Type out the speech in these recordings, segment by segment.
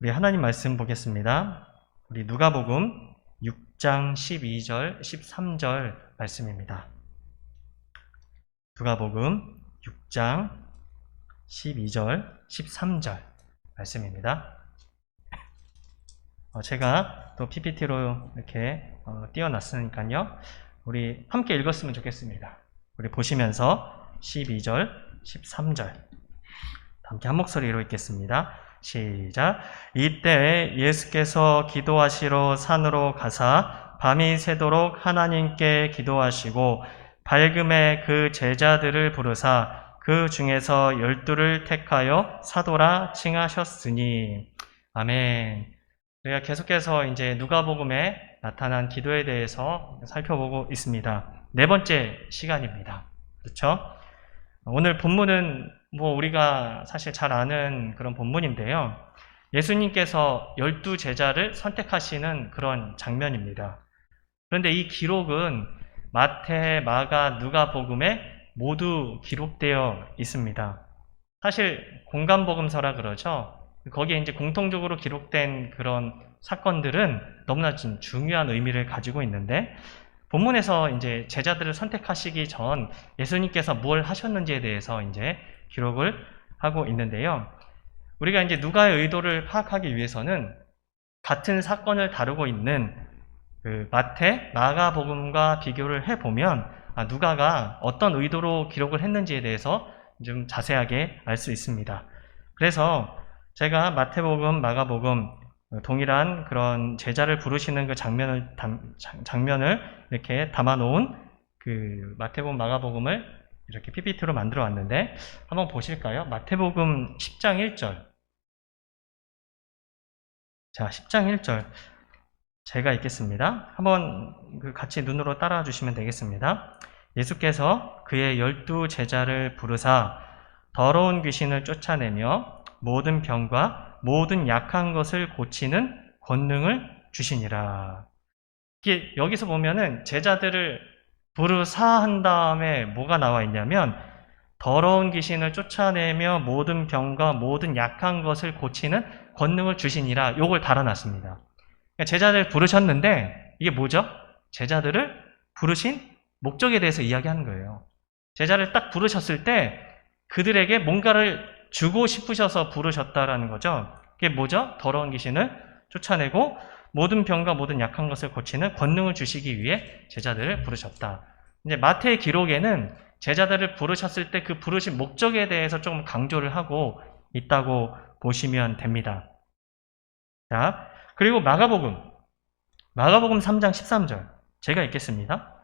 우리 하나님 말씀 보겠습니다. 우리 누가복음 6장 12절, 13절 말씀입니다. 누가복음 6장 12절, 13절 말씀입니다. 제가 또 PPT로 이렇게 띄워놨으니까요. 우리 함께 읽었으면 좋겠습니다. 우리 보시면서 12절, 13절 함께 한 목소리로 읽겠습니다. 시작. 이때 예수께서 기도하시러 산으로 가사 밤이 새도록 하나님께 기도하시고 밝음에 그 제자들을 부르사 그 중에서 12를 택하여 사도라 칭하셨으니. 아멘. 우리가 계속해서 이제 누가복음에 나타난 기도에 대해서 살펴보고 있습니다. 네 번째 시간입니다. 그렇죠? 오늘 본문은 우리가 사실 잘 아는 그런 본문인데요. 예수님께서 12제자를 선택하시는 그런 장면입니다. 그런데 이 기록은 마태, 마가, 누가복음에 모두 기록되어 있습니다. 사실 공간복음서라 그러죠. 거기에 이제 공통적으로 기록된 그런 사건들은 너무나 좀 중요한 의미를 가지고 있는데, 본문에서 이제 제자들을 선택하시기 전 예수님께서 뭘 하셨는지에 대해서 이제 기록을 하고 있는데요. 우리가 이제 누가의 의도를 파악하기 위해서는 같은 사건을 다루고 있는 그 마태, 마가복음과 비교를 해보면 누가가 어떤 의도로 기록을 했는지에 대해서 좀 자세하게 알 수 있습니다. 그래서 제가 마태복음, 마가복음 동일한 그런 제자를 부르시는 그 장면을 이렇게 담아놓은 그 마태복음, 마가복음을 이렇게 PPT로 만들어 왔는데 한번 보실까요? 마태복음 10장 1절. 자, 10장 1절. 제가 읽겠습니다. 한번 같이 눈으로 따라와 주시면 되겠습니다. 예수께서 그의 12제자를 부르사 더러운 귀신을 쫓아내며 모든 병과 모든 약한 것을 고치는 권능을 주시니라. 이게 여기서 보면은 제자들을 부르사 한 다음에 뭐가 나와 있냐면 더러운 귀신을 쫓아내며 모든 병과 모든 약한 것을 고치는 권능을 주시니라. 요걸 달아놨습니다. 그러니까 제자들 부르셨는데 이게 뭐죠? 제자들을 부르신 목적에 대해서 이야기하는 거예요. 제자를 딱 부르셨을 때 그들에게 뭔가를 주고 싶으셔서 부르셨다라는 거죠. 그게 뭐죠? 더러운 귀신을 쫓아내고 모든 병과 모든 약한 것을 고치는 권능을 주시기 위해 제자들을 부르셨다. 이제 마태의 기록에는 제자들을 부르셨을 때 그 부르신 목적에 대해서 좀 강조를 하고 있다고 보시면 됩니다. 자, 그리고 마가복음 3장 13절 제가 읽겠습니다.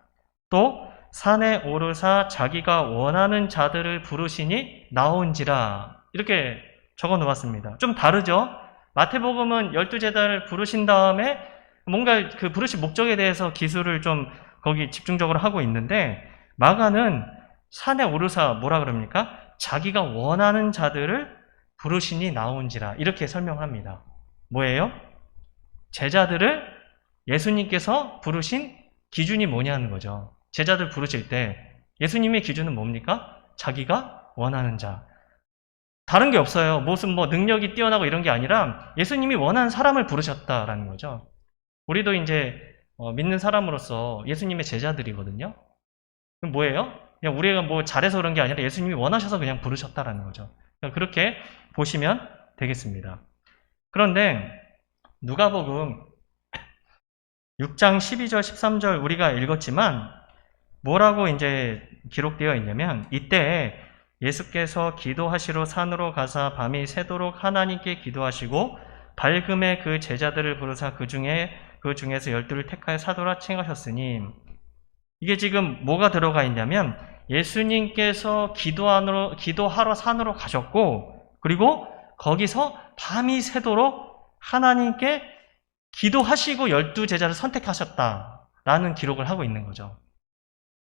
또 산에 오르사 자기가 원하는 자들을 부르시니 나온지라. 이렇게 적어 놓았습니다. 좀 다르죠? 마태복음은 12제자를 부르신 다음에 뭔가 그 부르신 목적에 대해서 기술을 좀 거기 집중적으로 하고 있는데, 마가는 산에 오르사 뭐라 그럽니까? 자기가 원하는 자들을 부르시니 나온지라. 이렇게 설명합니다. 뭐예요? 제자들을 예수님께서 부르신 기준이 뭐냐는 거죠. 제자들 부르실 때 예수님의 기준은 뭡니까? 자기가 원하는 자. 다른 게 없어요. 무슨 능력이 뛰어나고 이런 게 아니라 예수님이 원하는 사람을 부르셨다라는 거죠. 우리도 이제 믿는 사람으로서 예수님의 제자들이거든요. 그럼 뭐예요? 그냥 우리가 잘해서 그런 게 아니라 예수님이 원하셔서 그냥 부르셨다라는 거죠. 그렇게 보시면 되겠습니다. 그런데 누가복음 6장 12절 13절 우리가 읽었지만 뭐라고 이제 기록되어 있냐면, 이때 예수께서 기도하시러 산으로 가사 밤이 새도록 하나님께 기도하시고 밝음에 그 제자들을 부르사 그 중에서 12를 택하여 사도라 칭하셨으니. 이게 지금 뭐가 들어가 있냐면 예수님께서 기도하러 산으로 가셨고, 그리고 거기서 밤이 새도록 하나님께 기도하시고 12제자를 선택하셨다라는 기록을 하고 있는 거죠.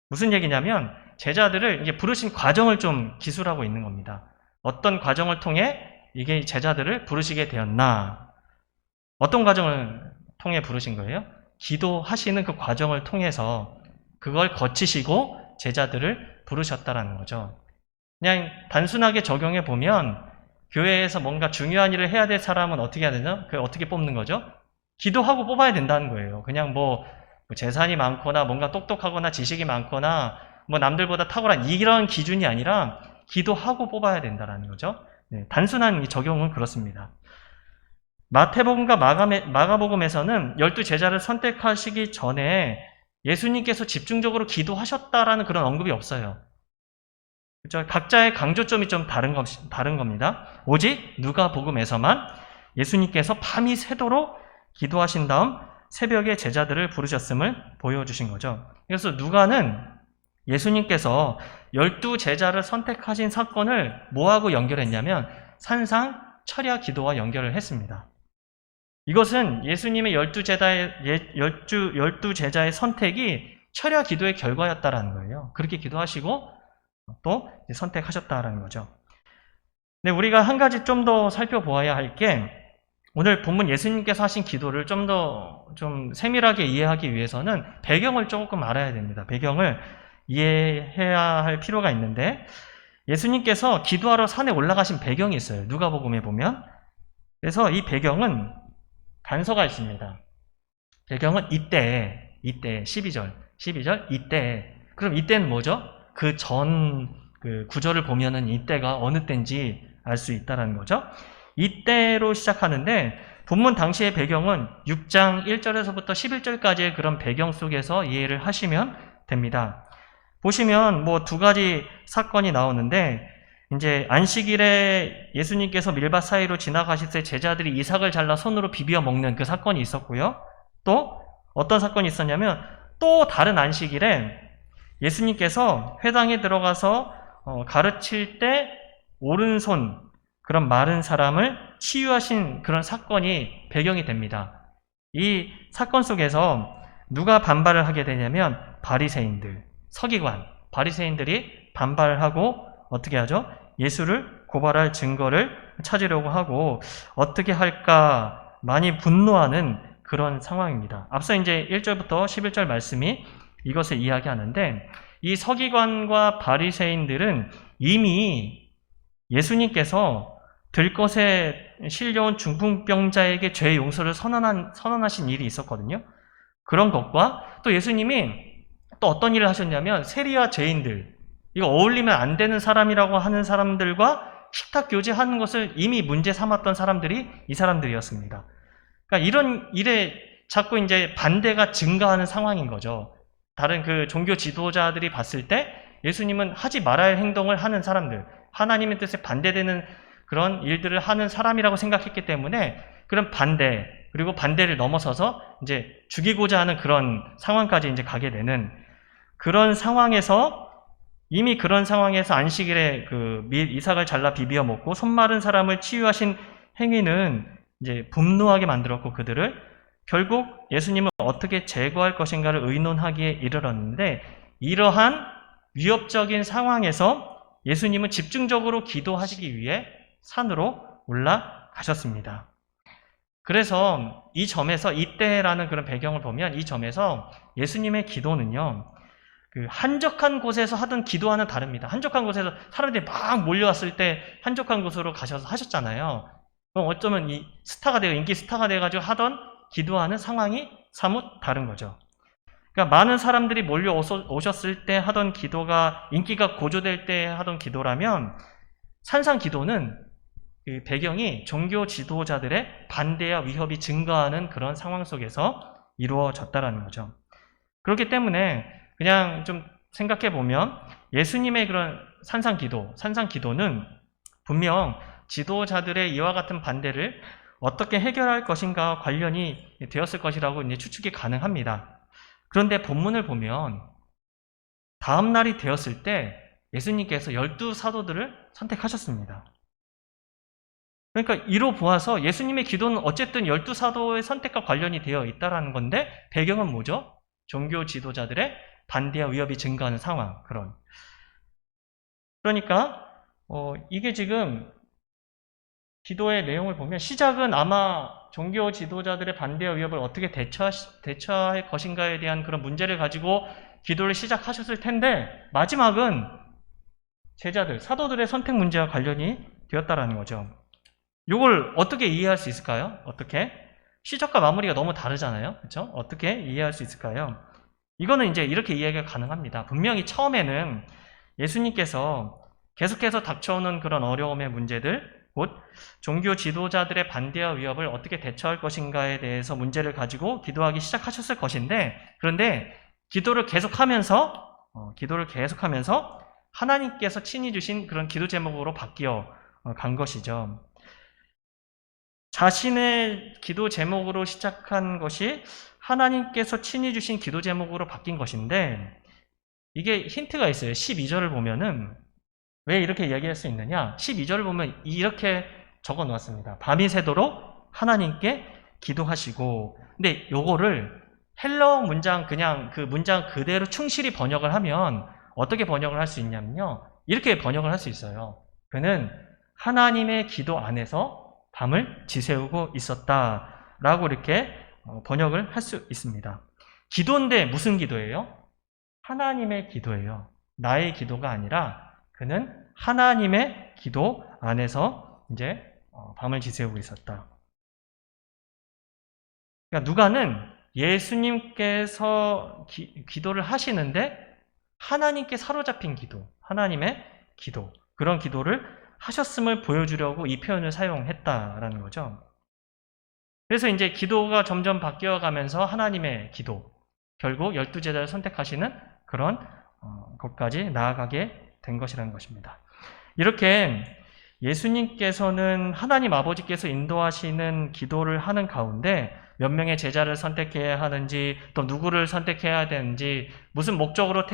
무슨 얘기냐면 제자들을 이제 부르신 과정을 좀 기술하고 있는 겁니다. 어떤 과정을 통해 이게 제자들을 부르시게 되었나? 어떤 과정을 통해 부르신 거예요? 기도하시는 그 과정을 통해서 그걸 거치시고 제자들을 부르셨다라는 거죠. 그냥 단순하게 적용해 보면 교회에서 뭔가 중요한 일을 해야 될 사람은 어떻게 해야 되죠? 어떻게 뽑는 거죠? 기도하고 뽑아야 된다는 거예요. 그냥 뭐 재산이 많거나 뭔가 똑똑하거나 지식이 많거나 뭐 남들보다 탁월한 이런 기준이 아니라 기도하고 뽑아야 된다는 거죠. 네, 단순한 적용은 그렇습니다. 마태복음과 마가복음에서는 12제자를 선택하시기 전에 예수님께서 집중적으로 기도하셨다라는 그런 언급이 없어요. 그렇죠? 각자의 강조점이 좀 다른 겁니다. 오직 누가복음에서만 예수님께서 밤이 새도록 기도하신 다음 새벽에 제자들을 부르셨음을 보여주신 거죠. 그래서 누가는 예수님께서 12제자를 선택하신 사건을 뭐하고 연결했냐면 산상 철야 기도와 연결을 했습니다. 이것은 예수님의 12제자의 선택이 철야 기도의 결과였다라는 거예요. 그렇게 기도하시고 또 선택하셨다라는 거죠. 네, 우리가 한 가지 좀 더 살펴보아야 할 게 오늘 본문 예수님께서 하신 기도를 좀 더 세밀하게 이해하기 위해서는 배경을 조금 알아야 됩니다. 배경을 이해해야 할 필요가 있는데 예수님께서 기도하러 산에 올라가신 배경이 있어요. 누가복음에 보면. 그래서 이 배경은 단서가 있습니다. 배경은 이때 12절 이때. 그럼 이때는 뭐죠? 그 전 구절을 보면은 이때가 어느 때인지 알 수 있다는 거죠. 이때로 시작하는데 본문 당시의 배경은 6장 1절에서부터 11절까지의 그런 배경 속에서 이해를 하시면 됩니다. 보시면 뭐 두 가지 사건이 나오는데 이제 안식일에 예수님께서 밀밭 사이로 지나가실 때 제자들이 이삭을 잘라 손으로 비벼 먹는 그 사건이 있었고요. 또 어떤 사건이 있었냐면 또 다른 안식일에 예수님께서 회당에 들어가서 가르칠 때 오른손 그런 마른 사람을 치유하신 그런 사건이 배경이 됩니다. 이 사건 속에서 누가 반발을 하게 되냐면 바리새인들, 서기관, 바리새인들이 반발을 하고 어떻게 하죠? 예수를 고발할 증거를 찾으려고 하고 어떻게 할까 많이 분노하는 그런 상황입니다. 앞서 이제 1절부터 11절 말씀이 이것을 이야기하는데 이 서기관과 바리새인들은 이미 예수님께서 들것에 실려온 중풍병자에게 죄의 용서를 선언하신 일이 있었거든요. 그런 것과 또 예수님이 또 어떤 일을 하셨냐면 세리와 죄인들, 이거 어울리면 안 되는 사람이라고 하는 사람들과 식탁 교제하는 것을 이미 문제 삼았던 사람들이 이 사람들이었습니다. 그러니까 이런 일에 자꾸 이제 반대가 증가하는 상황인 거죠. 다른 그 종교 지도자들이 봤을 때 예수님은 하지 말아야 할 행동을 하는 사람들, 하나님의 뜻에 반대되는 그런 일들을 하는 사람이라고 생각했기 때문에 그런 반대, 그리고 반대를 넘어서서 이제 죽이고자 하는 그런 상황까지 이제 가게 되는 그런 상황에서 이미 그런 상황에서 안식일에 이삭을 잘라 비비어 먹고 손 마른 사람을 치유하신 행위는 이제 분노하게 만들었고 그들을 결국 예수님을 어떻게 제거할 것인가를 의논하기에 이르렀는데 이러한 위협적인 상황에서 예수님은 집중적으로 기도하시기 위해 산으로 올라가셨습니다. 그래서 이 점에서 이때라는 그런 배경을 보면 이 점에서 예수님의 기도는요. 그 한적한 곳에서 하던 기도와는 다릅니다. 한적한 곳에서 사람들이 막 몰려왔을 때 한적한 곳으로 가셔서 하셨잖아요. 그럼 어쩌면 이 스타가 되고 인기 스타가 돼가지고 하던 기도하는 상황이 사뭇 다른 거죠. 그러니까 많은 사람들이 몰려오셨을 때 하던 기도가 인기가 고조될 때 하던 기도라면 산상 기도는 그 배경이 종교 지도자들의 반대와 위협이 증가하는 그런 상황 속에서 이루어졌다라는 거죠. 그렇기 때문에 그냥 좀 생각해 보면 예수님의 그런 산상 기도는 분명 지도자들의 이와 같은 반대를 어떻게 해결할 것인가와 관련이 되었을 것이라고 이제 추측이 가능합니다. 그런데 본문을 보면 다음 날이 되었을 때 예수님께서 12사도들을 선택하셨습니다. 그러니까 이로 보아서 예수님의 기도는 어쨌든 12사도의 선택과 관련이 되어 있다는 건데 배경은 뭐죠? 종교 지도자들의 반대와 위협이 증가하는 상황. 그러니까 이게 지금 기도의 내용을 보면 시작은 아마 종교 지도자들의 반대와 위협을 어떻게 대처할 것인가에 대한 그런 문제를 가지고 기도를 시작하셨을 텐데 마지막은 제자들, 사도들의 선택 문제와 관련이 되었다라는 거죠. 이걸 어떻게 이해할 수 있을까요? 어떻게? 시작과 마무리가 너무 다르잖아요. 그렇죠? 어떻게 이해할 수 있을까요? 이거는 이제 이렇게 이해가 가능합니다. 분명히 처음에는 예수님께서 계속해서 닥쳐오는 그런 어려움의 문제들, 곧 종교 지도자들의 반대와 위협을 어떻게 대처할 것인가에 대해서 문제를 가지고 기도하기 시작하셨을 것인데, 그런데 기도를 계속하면서 하나님께서 친히 주신 그런 기도 제목으로 바뀌어 간 것이죠. 자신의 기도 제목으로 시작한 것이 하나님께서 친히 주신 기도 제목으로 바뀐 것인데, 이게 힌트가 있어요. 12절을 보면은 왜 이렇게 이야기할 수 있느냐? 12절을 보면 이렇게 적어 놓았습니다. 밤이 새도록 하나님께 기도하시고. 근데 요거를 헬러 문장, 그냥 그 문장 그대로 충실히 번역을 하면 어떻게 번역을 할 수 있냐면요, 이렇게 번역을 할 수 있어요. 그는 하나님의 기도 안에서 밤을 지새우고 있었다 라고 이렇게 번역을 할 수 있습니다. 기도인데 무슨 기도예요? 하나님의 기도예요. 나의 기도가 아니라 그는 하나님의 기도 안에서 이제 밤을 지새우고 있었다. 그러니까 누가는 예수님께서 기도를 하시는데 하나님께 사로잡힌 기도, 하나님의 기도, 그런 기도를 하셨음을 보여주려고 이 표현을 사용했다라는 거죠. 그래서 이제 기도가 점점 바뀌어가면서 하나님의 기도, 결국 12제자를 선택하시는 그런 것까지 나아가게 된 것이라는 것입니다. 이렇게 예수님께서는 하나님 아버지께서 인도하시는 기도를 하는 가운데 몇 명의 제자를 선택해야 하는지, 또 누구를 선택해야 되는지, 무슨 목적으로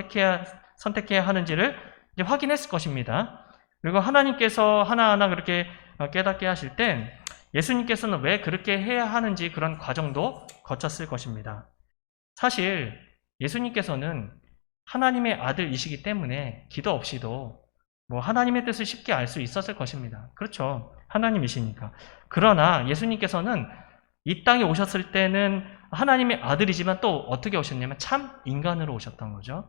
선택해야 하는지를 이제 확인했을 것입니다. 그리고 하나님께서 하나하나 그렇게 깨닫게 하실 때 예수님께서는 왜 그렇게 해야 하는지 그런 과정도 거쳤을 것입니다. 사실 예수님께서는 하나님의 아들이시기 때문에 기도 없이도 뭐 하나님의 뜻을 쉽게 알 수 있었을 것입니다. 그렇죠. 하나님이시니까. 그러나 예수님께서는 이 땅에 오셨을 때는 하나님의 아들이지만 또 어떻게 오셨냐면 참 인간으로 오셨던 거죠.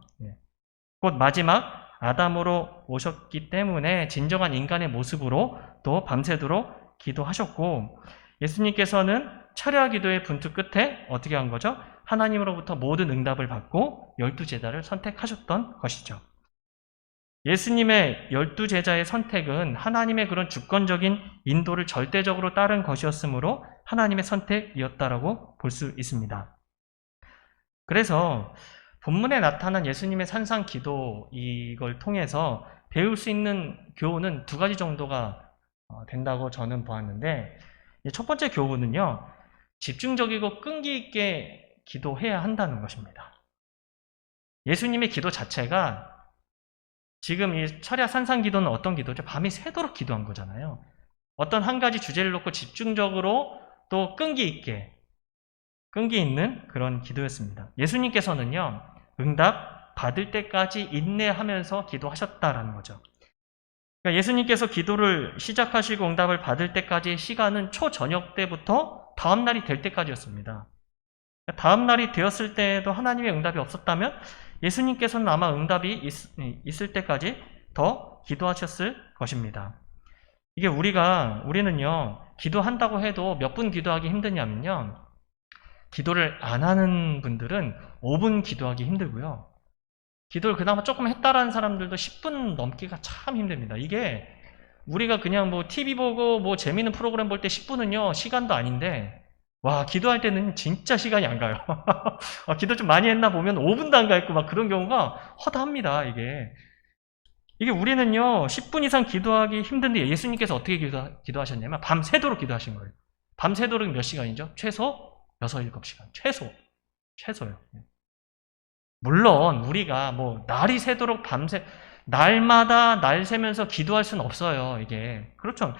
곧 마지막 아담으로 오셨기 때문에 진정한 인간의 모습으로 또 밤새도록 기도하셨고, 예수님께서는 철야 기도의 분투 끝에 어떻게 한 거죠? 하나님으로부터 모든 응답을 받고 12제자를 선택하셨던 것이죠. 예수님의 12제자의 선택은 하나님의 그런 주권적인 인도를 절대적으로 따른 것이었으므로 하나님의 선택이었다라고 볼 수 있습니다. 그래서 본문에 나타난 예수님의 산상 기도, 이걸 통해서 배울 수 있는 교훈은 두 가지 정도가 된다고 저는 보았는데, 첫 번째 교훈은요, 집중적이고 끈기 있게 기도해야 한다는 것입니다. 예수님의 기도 자체가 지금 이 철야 산상 기도는 어떤 기도죠? 밤이 새도록 기도한 거잖아요. 어떤 한 가지 주제를 놓고 집중적으로 또 끈기 있는 그런 기도였습니다. 예수님께서는요, 응답 받을 때까지 인내하면서 기도하셨다라는 거죠. 그러니까 예수님께서 기도를 시작하시고 응답을 받을 때까지의 시간은 초저녁 때부터 다음 날이 될 때까지였습니다. 다음 날이 되었을 때에도 하나님의 응답이 없었다면 예수님께서는 아마 응답이 있을 때까지 더 기도하셨을 것입니다. 이게 우리는요, 기도한다고 해도 몇 분 기도하기 힘드냐면요, 기도를 안 하는 분들은 5분 기도하기 힘들고요, 기도를 그나마 조금 했다라는 사람들도 10분 넘기가 참 힘듭니다. 이게 우리가 그냥 뭐 TV 보고 뭐 재미있는 프로그램 볼 때 10분은요, 시간도 아닌데, 와, 기도할 때는 진짜 시간이 안 가요. 기도 좀 많이 했나 보면 5분도 안 가 있고 막 그런 경우가 허다합니다, 이게. 우리는요, 10분 이상 기도하기 힘든데 예수님께서 어떻게 기도하셨냐면 밤새도록 기도하신 거예요. 밤새도록 몇 시간이죠? 최소 6, 7시간. 최소요. 물론 우리가 뭐 날이 새도록 날마다 날 새면서 기도할 수는 없어요, 이게. 그렇죠.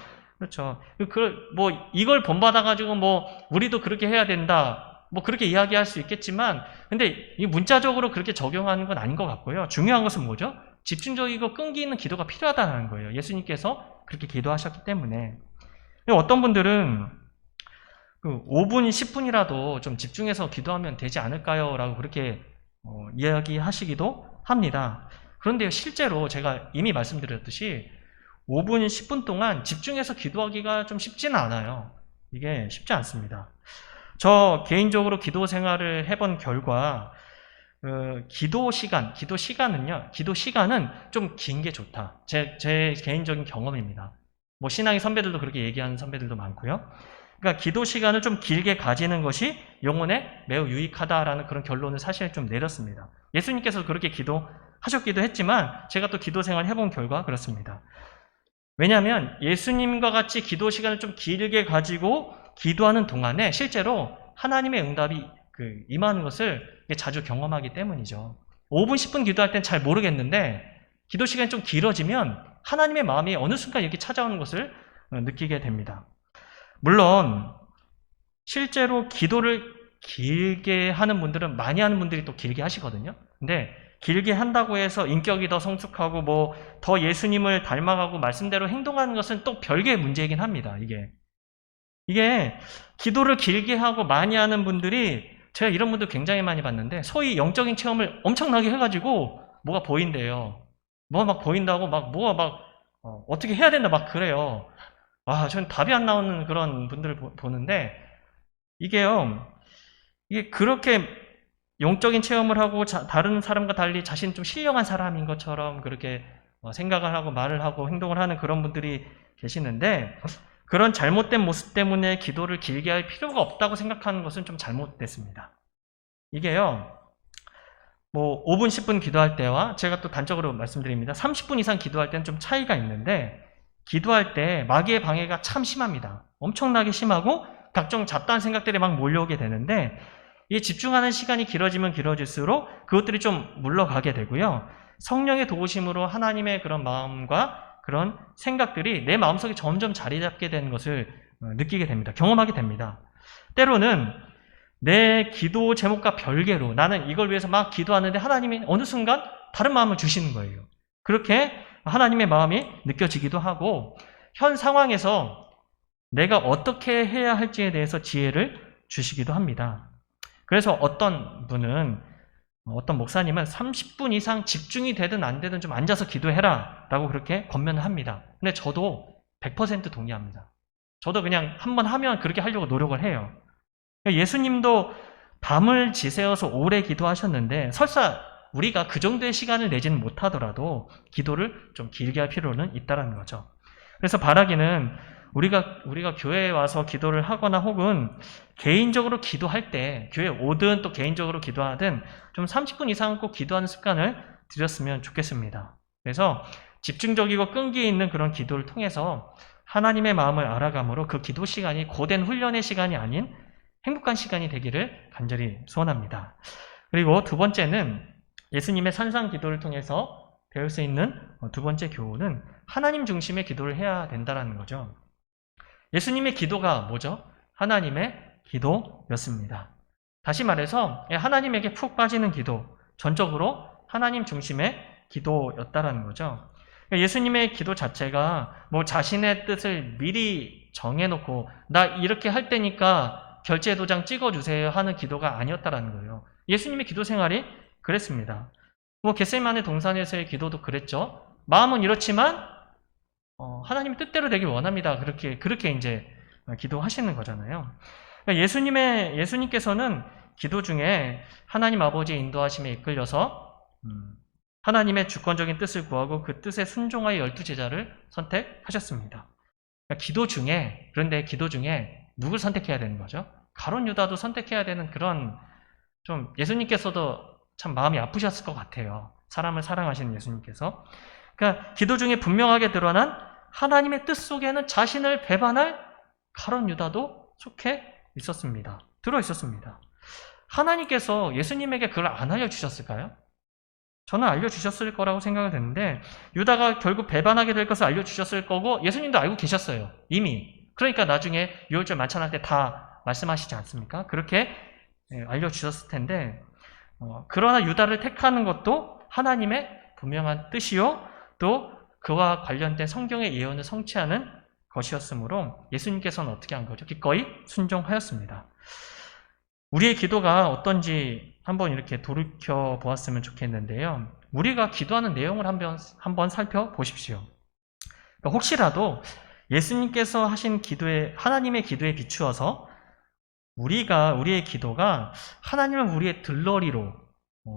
뭐 이걸 본받아 가지고 뭐 우리도 그렇게 해야 된다, 뭐 그렇게 이야기할 수 있겠지만, 근데 이 문자적으로 그렇게 적용하는 건 아닌 것 같고요. 중요한 것은 뭐죠? 집중적이고 끈기 있는 기도가 필요하다는 거예요. 예수님께서 그렇게 기도하셨기 때문에. 어떤 분들은 5분, 10분이라도 좀 집중해서 기도하면 되지 않을까요? 라고 그렇게 이야기하시기도 합니다. 그런데 실제로 제가 이미 말씀드렸듯이 5분, 10분 동안 집중해서 기도하기가 좀 쉽지는 않아요. 이게 쉽지 않습니다. 저 개인적으로 기도 생활을 해본 결과 기도 시간은 좀 긴 게 좋다. 제 개인적인 경험입니다. 뭐 신앙의 선배들도 그렇게 얘기하는 선배들도 많고요. 그러니까 기도 시간을 좀 길게 가지는 것이 영혼에 매우 유익하다라는 그런 결론을 사실 좀 내렸습니다. 예수님께서 그렇게 기도하셨기도 했지만 제가 또 기도 생활 해본 결과 그렇습니다. 왜냐하면 예수님과 같이 기도 시간을 좀 길게 가지고 기도하는 동안에 실제로 하나님의 응답이 임하는 것을 자주 경험하기 때문이죠. 5분, 10분 기도할 땐 잘 모르겠는데 기도 시간이 좀 길어지면 하나님의 마음이 어느 순간 이렇게 찾아오는 것을 느끼게 됩니다. 물론 실제로 기도를 길게 하는 분들은 많이 하는 분들이 또 길게 하시거든요. 근데 길게 한다고 해서 인격이 더 성숙하고 뭐 더 예수님을 닮아가고 말씀대로 행동하는 것은 또 별개의 문제이긴 합니다. 이게 기도를 길게 하고 많이 하는 분들이 제가 이런 분들 굉장히 많이 봤는데 소위 영적인 체험을 엄청나게 해가지고 뭐가 보인대요. 뭐가 막 보인다고 뭐가 막 어떻게 해야 된다 막 그래요. 저는 답이 안 나오는 그런 분들을 보는데 이게 그렇게 영적인 체험을 하고 다른 사람과 달리 자신이 좀 신령한 사람인 것처럼 그렇게 생각을 하고 말을 하고 행동을 하는 그런 분들이 계시는데 그런 잘못된 모습 때문에 기도를 길게 할 필요가 없다고 생각하는 것은 좀 잘못됐습니다. 이게요, 뭐 5분, 10분 기도할 때와 제가 또 단적으로 말씀드립니다. 30분 이상 기도할 때는 좀 차이가 있는데 기도할 때 마귀의 방해가 참 심합니다. 엄청나게 심하고 각종 잡다한 생각들이 막 몰려오게 되는데 이 집중하는 시간이 길어지면 길어질수록 그것들이 좀 물러가게 되고요. 성령의 도우심으로 하나님의 그런 마음과 그런 생각들이 내 마음속에 점점 자리 잡게 되는 것을 느끼게 됩니다. 경험하게 됩니다. 때로는 내 기도 제목과 별개로 나는 이걸 위해서 막 기도하는데 하나님이 어느 순간 다른 마음을 주시는 거예요. 그렇게 하나님의 마음이 느껴지기도 하고 현 상황에서 내가 어떻게 해야 할지에 대해서 지혜를 주시기도 합니다. 그래서 어떤 목사님은 30분 이상 집중이 되든 안 되든 좀 앉아서 기도해라 라고 그렇게 권면을 합니다. 근데 저도 100% 동의합니다. 저도 그냥 한번 하면 그렇게 하려고 노력을 해요. 예수님도 밤을 지새워서 오래 기도하셨는데 설사 우리가 그 정도의 시간을 내지는 못하더라도 기도를 좀 길게 할 필요는 있다는 거죠. 그래서 바라기는 우리가 교회에 와서 기도를 하거나 혹은 개인적으로 기도할 때 교회에 오든 또 개인적으로 기도하든 좀 30분 이상 꼭 기도하는 습관을 들였으면 좋겠습니다. 그래서 집중적이고 끈기 있는 그런 기도를 통해서 하나님의 마음을 알아감으로 그 기도 시간이 고된 훈련의 시간이 아닌 행복한 시간이 되기를 간절히 소원합니다. 그리고 두 번째는 예수님의 산상 기도를 통해서 배울 수 있는 두 번째 교훈은 하나님 중심의 기도를 해야 된다는 거죠. 예수님의 기도가 뭐죠? 하나님의 기도였습니다. 다시 말해서 하나님에게 푹 빠지는 기도, 전적으로 하나님 중심의 기도였다라는 거죠. 예수님의 기도 자체가 뭐 자신의 뜻을 미리 정해놓고 나 이렇게 할 테니까 결제 도장 찍어주세요 하는 기도가 아니었다라는 거예요. 예수님의 기도 생활이 그랬습니다. 뭐 겟세마네 동산에서의 기도도 그랬죠. 마음은 이렇지만 하나님의 뜻대로 되길 원합니다. 그렇게 이제 기도하시는 거잖아요. 그러니까 예수님께서는 기도 중에 하나님 아버지의 인도하심에 이끌려서 하나님의 주권적인 뜻을 구하고 그 뜻에 순종하여 12제자를 선택하셨습니다. 그런데 기도 중에 누굴 선택해야 되는 거죠? 가룟 유다도 선택해야 되는 그런 좀 예수님께서도 참 마음이 아프셨을 것 같아요. 사람을 사랑하시는 예수님께서. 그러니까 기도 중에 분명하게 드러난 하나님의 뜻 속에는 자신을 배반할 가룟 유다도 속해 있었습니다. 들어 있었습니다. 하나님께서 예수님에게 그걸 안 알려주셨을까요? 저는 알려주셨을 거라고 생각을 했는데 유다가 결국 배반하게 될 것을 알려주셨을 거고 예수님도 알고 계셨어요. 이미. 그러니까 나중에 유월절 만찬할 때 다 말씀하시지 않습니까? 그렇게 알려주셨을 텐데 그러나 유다를 택하는 것도 하나님의 분명한 뜻이요 또 그와 관련된 성경의 예언을 성취하는 것이었으므로 예수님께서는 어떻게 한 거죠? 기꺼이 순종하였습니다. 우리의 기도가 어떤지 한번 이렇게 돌이켜 보았으면 좋겠는데요. 우리가 기도하는 내용을 한번 살펴보십시오. 그러니까 혹시라도 예수님께서 하신 기도에, 하나님의 기도에 비추어서 우리의 기도가 하나님을 우리의 들러리로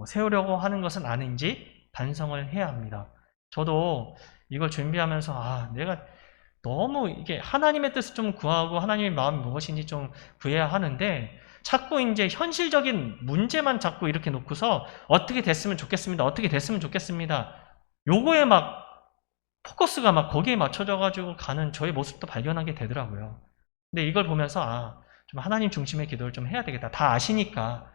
세우려고 하는 것은 아닌지 반성을 해야 합니다. 저도 이걸 준비하면서 내가 너무 이게 하나님의 뜻을 좀 구하고 하나님의 마음이 무엇인지 좀 구해야 하는데 자꾸 이제 현실적인 문제만 자꾸 이렇게 놓고서 어떻게 됐으면 좋겠습니다. 어떻게 됐으면 좋겠습니다. 요거에 막 포커스가 막 거기에 맞춰져 가지고 가는 저의 모습도 발견하게 되더라고요. 근데 이걸 보면서 좀 하나님 중심의 기도를 좀 해야 되겠다. 다 아시니까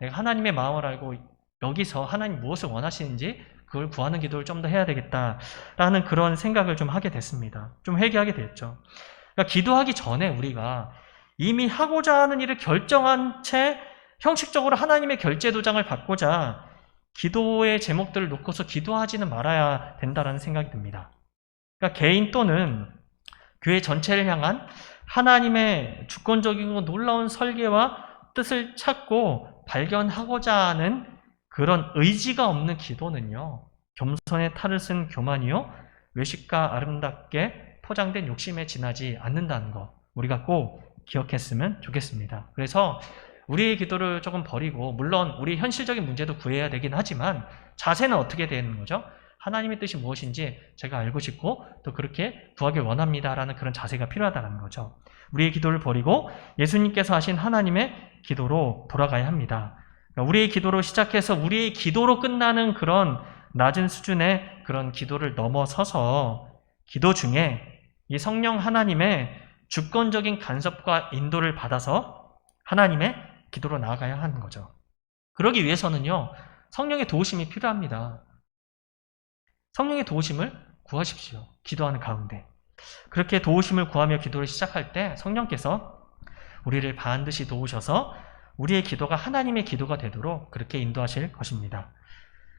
내가 하나님의 마음을 알고 여기서 하나님 무엇을 원하시는지 그걸 구하는 기도를 좀 더 해야 되겠다라는 그런 생각을 좀 하게 됐습니다. 좀 회개하게 됐죠. 그러니까 기도하기 전에 우리가 이미 하고자 하는 일을 결정한 채 형식적으로 하나님의 결제 도장을 받고자 기도의 제목들을 놓고서 기도하지는 말아야 된다는 생각이 듭니다. 그러니까 개인 또는 교회 전체를 향한 하나님의 주권적이고 놀라운 설계와 뜻을 찾고 발견하고자 하는 그런 의지가 없는 기도는요, 겸손의 탈을 쓴 교만이요, 외식과 아름답게 포장된 욕심에 지나지 않는다는 거 우리가 꼭 기억했으면 좋겠습니다. 그래서 우리의 기도를 조금 버리고, 물론 우리 현실적인 문제도 구해야 되긴 하지만 자세는 어떻게 되는 거죠? 하나님의 뜻이 무엇인지 제가 알고 싶고 또 그렇게 구하길 원합니다라는 그런 자세가 필요하다는 거죠. 우리의 기도를 버리고 예수님께서 하신 하나님의 기도로 돌아가야 합니다. 우리의 기도로 시작해서 우리의 기도로 끝나는 그런 낮은 수준의 그런 기도를 넘어서서 기도 중에 이 성령 하나님의 주권적인 간섭과 인도를 받아서 하나님의 기도로 나아가야 하는 거죠. 그러기 위해서는요, 성령의 도우심이 필요합니다. 성령의 도우심을 구하십시오. 기도하는 가운데. 그렇게 도우심을 구하며 기도를 시작할 때 성령께서 우리를 반드시 도우셔서 우리의 기도가 하나님의 기도가 되도록 그렇게 인도하실 것입니다.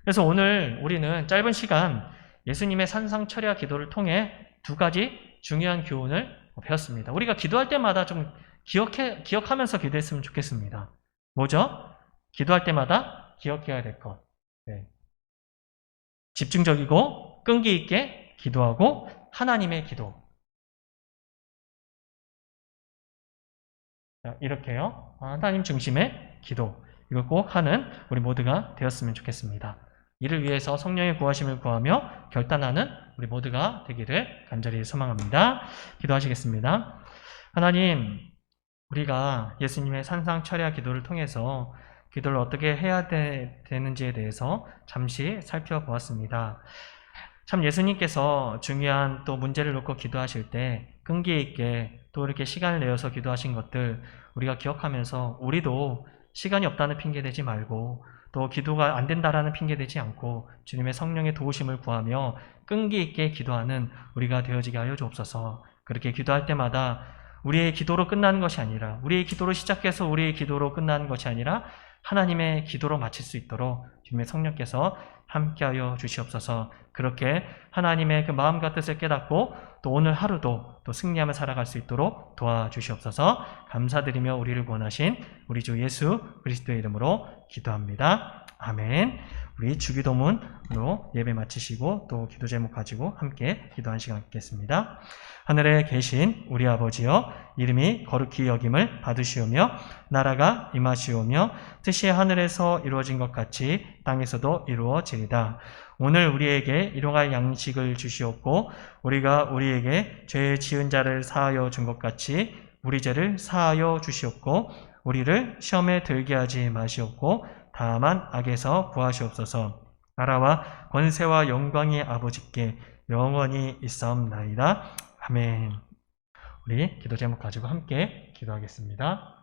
그래서 오늘 우리는 짧은 시간 예수님의 산상철야 기도를 통해 두 가지 중요한 교훈을 배웠습니다. 우리가 기도할 때마다 좀 기억하면서 기도했으면 좋겠습니다. 뭐죠? 기도할 때마다 기억해야 될 것. 집중적이고 끈기 있게 기도하고 하나님의 기도. 이렇게요. 하나님 중심의 기도. 이걸 꼭 하는 우리 모두가 되었으면 좋겠습니다. 이를 위해서 성령의 구하심을 구하며 결단하는 우리 모두가 되기를 간절히 소망합니다. 기도하시겠습니다. 하나님, 우리가 예수님의 산상철야 기도를 통해서 기도를 어떻게 해야 되는지에 대해서 잠시 살펴보았습니다. 참 예수님께서 중요한 또 문제를 놓고 기도하실 때 끈기 있게 또 이렇게 시간을 내어서 기도하신 것들 우리가 기억하면서 우리도 시간이 없다는 핑계 대지 말고 또 기도가 안 된다라는 핑계 대지 않고 주님의 성령의 도우심을 구하며 끈기 있게 기도하는 우리가 되어지게 하여 주옵소서. 그렇게 기도할 때마다 우리의 기도로 끝나는 것이 아니라 우리의 기도로 시작해서 우리의 기도로 끝나는 것이 아니라 하나님의 기도로 마칠 수 있도록 주님의 성령께서 함께하여 주시옵소서. 그렇게 하나님의 그 마음과 뜻을 깨닫고 또 오늘 하루도 또 승리하며 살아갈 수 있도록 도와주시옵소서. 감사드리며 우리를 구원하신 우리 주 예수 그리스도의 이름으로 기도합니다. 아멘. 우리 주기도문으로 예배 마치시고 또 기도 제목 가지고 함께 기도한 시간 갖겠습니다. 하늘에 계신 우리 아버지여, 이름이 거룩히 여김을 받으시오며 나라가 임하시오며 뜻이 하늘에서 이루어진 것 같이 땅에서도 이루어지리다. 오늘 우리에게 일용할 양식을 주시옵고 우리가 우리에게 죄 지은 자를 사하여 준 것 같이 우리 죄를 사하여 주시옵고 우리를 시험에 들게 하지 마시옵고 다만 악에서 구하시옵소서. 나라와 권세와 영광이 아버지께 영원히 있사옵나이다. 아멘. 우리 기도 제목 가지고 함께 기도하겠습니다.